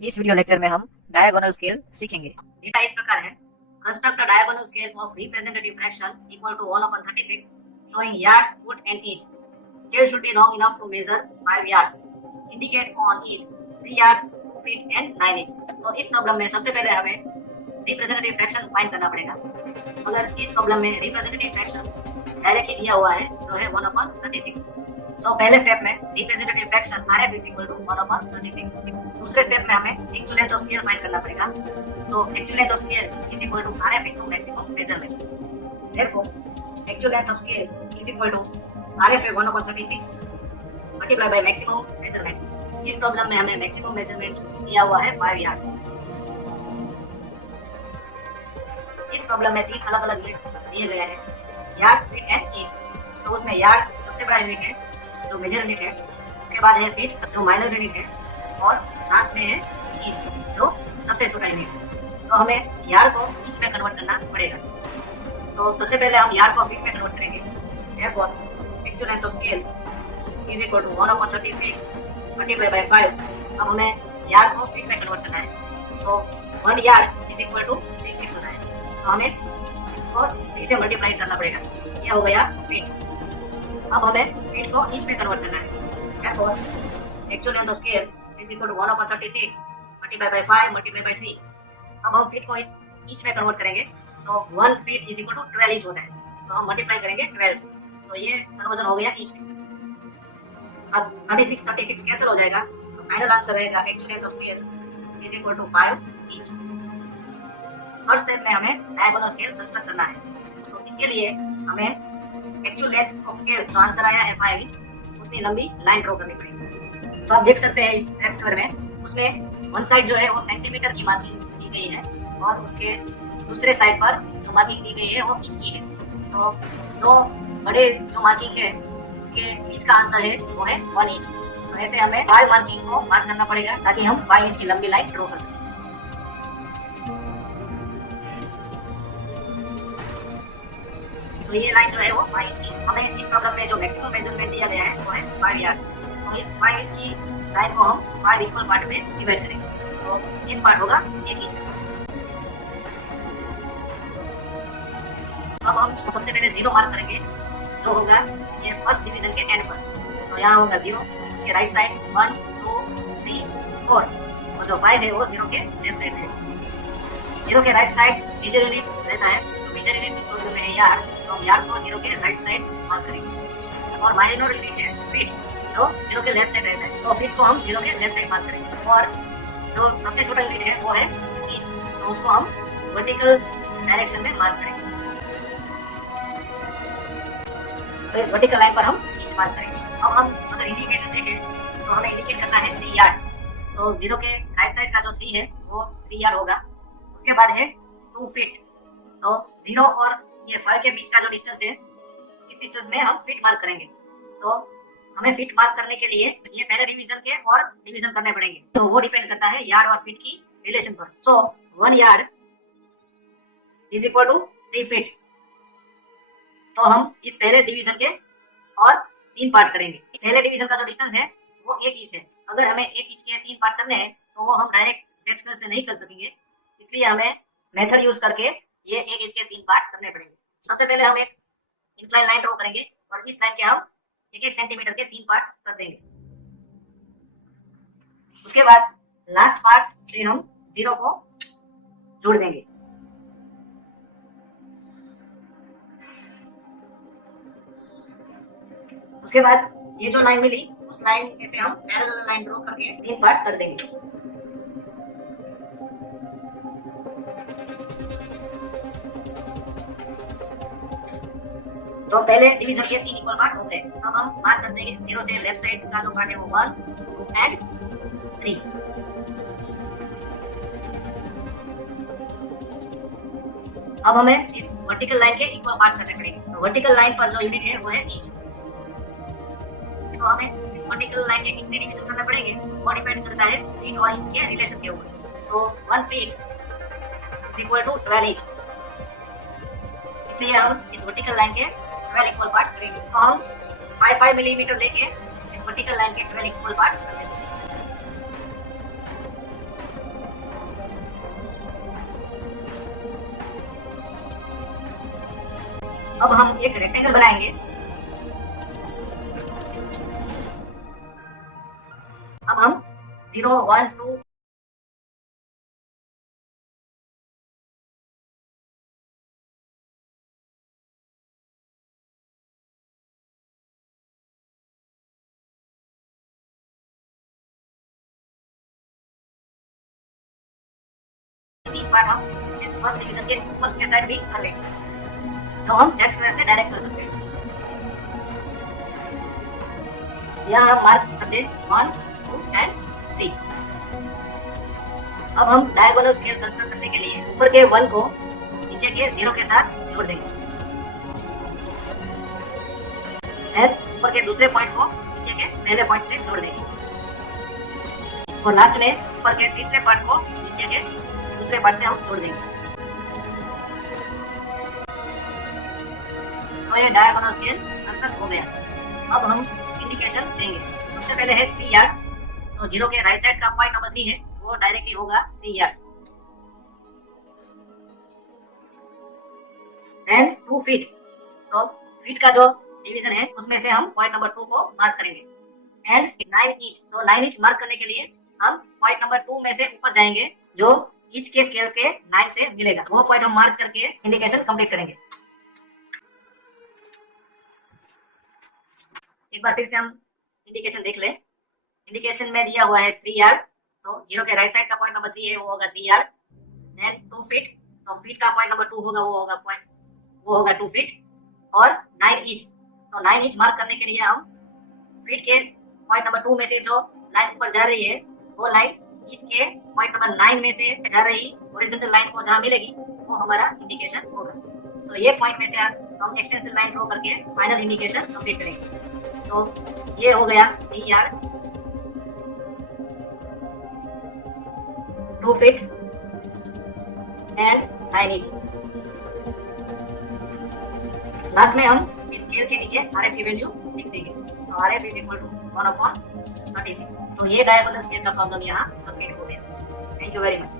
इस video lecture में हम डायगोनल स्केल सीखेंगे। डेटा इस प्रकार है: construct a diagonal scale of representative fraction equal to 1/36 showing yard, foot and inch. Scale should be long enough to measure 5 yards. Indicate on it 3 yards, 2 feet and 9 inch. तो इस problem में सबसे पहले हमें representative fraction find करना पड़ेगा। अगर इस प्रॉब्लम में रिप्रेजेंटेटिव फ्रैक्शन डायरेक्टली दिया हुआ है जो है 1/36। सो पहले स्टेप में representative fraction RF is equal to 1/36। दूसरे स्टेप में हमें actual length of scale find करना पड़ेगा। So actual length of scale is equal to RF into maximum measurement. Therefore actual length of scale is equal to RF है 1/36 multiply by maximum measurement. इस problem में हमें maximum measurement दिया हुआ है 5 yard. इस प्रॉब्लम में 3 अलग अलग यूनिट दिए गए हैं: यार्ड, फीट एंड इंच। तो उसमें यार्ड सबसे बड़ा यूनिट है जो मेजर यूनिट है, उसके बाद है फीट जो माइनर यूनिट है, और लास्ट में है इंच जो सबसे छोटा यूनिट है। तो हमें यार्ड को इंच में कन्वर्ट करना पड़ेगा। तो सबसे पहले हम यार्ड को फीट में कन्वर्ट करेंगे। Therefore actual length of scale is equal to 1/36 multiply by 5। अब हमें यार्ड को फीट में कन्वर्ट करना है। तो 1 yard is equal to 3 feet होता है। तो हमें इसको 3 से मल्टीप्लाई करना पड़ेगा। यह हो गया फीट। अब हमें फीट को इंच में कन्वर्ट करना है। Therefore actual length of scale is equal to 1/36 multiply by 5 multiply by 3। अब हम फीट को इंच में कन्वर्ट करेंगे। So 1 feet is equal to 12 inch होता है। तो हम मल्टीप्लाई करेंगे 12 से। तो ये कन्वर्जन हो गया इंच में। अब 36 कैंसिल हो जाएगा। तो फाइनल आंसर रहेगा actual length of scale is equal to 5 inch. Third step में हमें डायगोनल स्केल कंस्ट्रक्ट करना है। तो इसके लिए हमें एक्चुअल लेंथ ऑफ स्केल जो आंसर आया है 5 इंच, उतनी लंबी लाइन ड्रॉ करनी पड़ेगी। तो आप देख सकते हैं इस सेट स्क्वायर में, उसमें वन साइड जो है वो सेंटीमीटर की मार्किंग की गई है और उसके दूसरे साइड पर जो मार्किंग की गई है वो इंच की है। तो दो बड़े जो मार्किंग है उसके बीच का अंतर है वो है 1 इंच। तो ऐसे हमें 5 मार्किंग को मार्क करना पड़ेगा ताकि हम 5 इंच की लंबी लाइन ड्रॉ कर सकें। तो ये लाइन जो है वो 5 इंच की। हमें इस प्रॉब्लम में जो मैक्सिमम मेजरमेंट दिया गया है वो है 5 यार्ड। तो इस 5 इंच की लाइन को हम 5 इक्वल पार्ट में डिवाइड करेंगे। तो एक पार्ट होगा 1 इंच। अब हम सबसे पहले 0 मार्क करेंगे जो होगा ये फर्स्ट डिवीजन के एंड पर। तो यहाँ होगा 0, उसके राइट साइड 1 2 3 4, और जो 5 है वो 0 के लेफ्ट साइड है। 0 के राइट साइड मेजर यूनिट रहता है। तो मेजर यूनिट इसको बोलते हैं यार्ड। तो हम यार्ड को 0 के राइट साइड मार्क करेंगे। और माइनर यूनिट है फीट जो 0 के लेफ्ट साइड रहता है। तो फीट को हम 0 के लेफ्ट साइड मार्क करेंगे। और जो सबसे छोटा यूनिट है वो है इंच। तो उसको हम वर्टिकल डायरेक्शन में मार्क करेंगे। तो इस वर्टिकल लाइन पर हम इंच मार्क करेंगे। अब हम अगर इंडिकेशन देखें तो हमें इंडिकेट करना है 3 यार्ड। तो 0 के राइट साइड का जो 3 है वो 3 यार्ड होगा। उसके बाद है 2 फीट। तो 0 और ये 5 के बीच का जो डिस्टेंस है, इस डिस्टेंस में हम फीट मार्क करेंगे। तो हमें फीट मार्क करने के लिए ये पहले डिवीजन के और डिवीजन करने पड़ेंगे। तो वो डिपेंड करता है यार्ड और फीट की रिलेशन पर। So 1 yard is equal to 3 feet. तो हम इस पहले डिवीजन के और 3 पार्ट करेंगे। पहले डिवीजन का जो डिस्टेंस है वो 1 इंच है। अगर हमें 1 इंच के 3 पार्ट करने हैं तो वो हम डायरेक्ट सेट स्क्वायर से नहीं कर सकेंगे, इसलिए हमें मेथड यूज करके ये 1 इंच के 3 पार्ट करने पड़ेंगे। सबसे पहले हम एक इंक्लाइन लाइन ड्रॉ करेंगे और इस लाइन के हम 1-1 सेंटीमीटर के 3 पार्ट कर देंगे। उसके बाद लास्ट पार्ट से हम 0 को जोड़ देंगे। उसके बाद ये जो लाइन मिली उस लाइन में से हम पैरेलल लाइन ड्रॉ करके 3 पार्ट कर देंगे। तो पहले डिवीजन के 3 इक्वल पार्ट होते हैं। अब हम बात करते हैं 0 से लेफ्ट साइड का जो पार्ट है वो 1 2 एंड 3। अब हमें इस वर्टिकल लाइन के इक्वल पार्ट करने पड़ेंगे। तो वर्टिकल लाइन पर जो यूनिट है वो है इंच। तो हमें इस वर्टिकल लाइन के कितने डिवीजन करने पड़ेंगे वो डिपेंड करता है फीट और इंच के रिलेशन के ऊपर। तो 1 feet is equal to 12 inch. इसलिए हम इस वर्टिकल लाइन के 12 इक्वल पार्ट करेंगे। तो हम 5 मिलीमीटर लेके इस वर्टिकल लाइन के 12 इक्वल पार्ट कर देंगे। अब हम एक रेक्टेंगल बनाएंगे। अब हम 0, 1, 2 3 पार्ट हम इस फर्स्ट डिवीजन के ऊपर के साइड भी कर लेंगे, तो हम सेट स्क्वायर से डायरेक्ट कर सकते हैं। यहाँ हम मार्क करते हैं 1, 2 एंड 3। अब हम डायगोनल स्केल कंस्ट्रक्ट करने के लिए ऊपर के 1 को नीचे के 0 के साथ जोड़ देंगे, फिर ऊपर के दूसरे पॉइंट को नीचे के पहले पॉइंट से जोड़ देंगे, और लास्ट में ऊपर के तीसरे पार्ट को नीचे के दूसरे पार्ट से हम जोड़ देंगे। तो ये डायगोनल स्केल कंस्ट्रक्ट हो गया। अब हम इंडिकेशन देंगे। सबसे पहले है 3 यार्ड, तो 0 के राइट साइड का पॉइंट नंबर 3 है, वो डायरेक्टली होगा 3 यार्ड। देन 2 फीट, तो फीट का जो डिवीजन है उसमें से हम पॉइंट नंबर 2 को मार्क करेंगे। एंड 9 इंच, तो 9 इंच मार्क करने के लिए हम पॉइंट नंबर 2 में से ऊपर जाएंगे, जो इंच के स्केल के 9 से मिलेगा, वो पॉइंट हम मार्क करके इंडिकेशन कंप्लीट करेंगे। एक बार फिर से हम इंडिकेशन देख ले। इंडिकेशन में दिया हुआ है 3 यार्ड, तो 0 के राइट साइड का पॉइंट नंबर 3 है, वो होगा 3 यार्ड। देन 2 फीट, तो फीट का पॉइंट नंबर 2 होगा, वो होगा 2 फीट। और 9 इंच, तो 9 इंच मार्क करने के लिए हम फीट के पॉइंट नंबर 2 में से जो लाइन ऊपर जा रही है, वो लाइन इंच के पॉइंट नंबर 9 में से जा रही हॉरिजॉन्टल लाइन को जहाँ मिलेगी, वो हमारा इंडिकेशन होगा। तो ये पॉइंट में से हम एक्सटेंशन लाइन ड्रॉ करके फाइनल इंडिकेशन कंप्लीट करेंगे। तो ये हो गया 3 yard, 2 feet and 9 inch. Last में हम स्केल के नीचे RF की वैल्यू लिख देंगे। तो RF इज इक्वल टू 1/36। तो ये डायगोनल स्केल का प्रॉब्लम यहाँ कंप्लीट हो गया। Thank you very much.